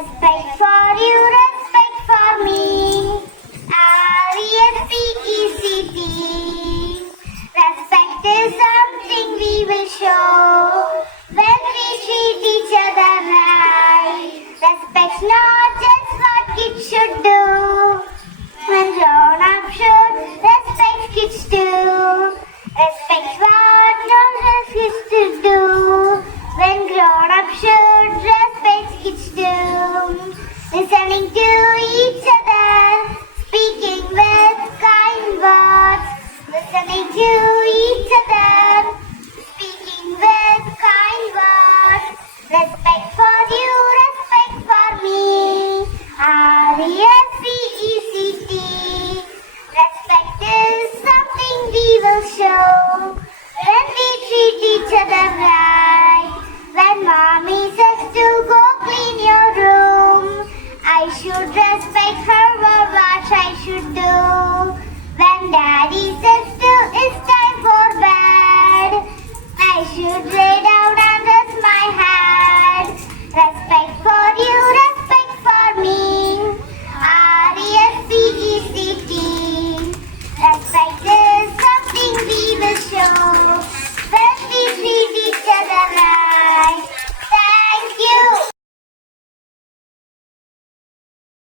Respect for you, respect for me. R-E-S-P-E-C-T. Respect is something we will show when we treat each other right. Respect's not just what kids should do. When grown up should respect kids too. Respect what grown kids to do. When grown up should respect kids too. Listening to each other, speaking with kind words. Listening to each other, speaking with kind words. Respect for you, respect for me. R-E-S-P-E-C-T. Respect is something we will show when we treat each other right. When mommy says to go clean your room, I should respect her for what I should do. When daddy says to it's time for bed, I should lay down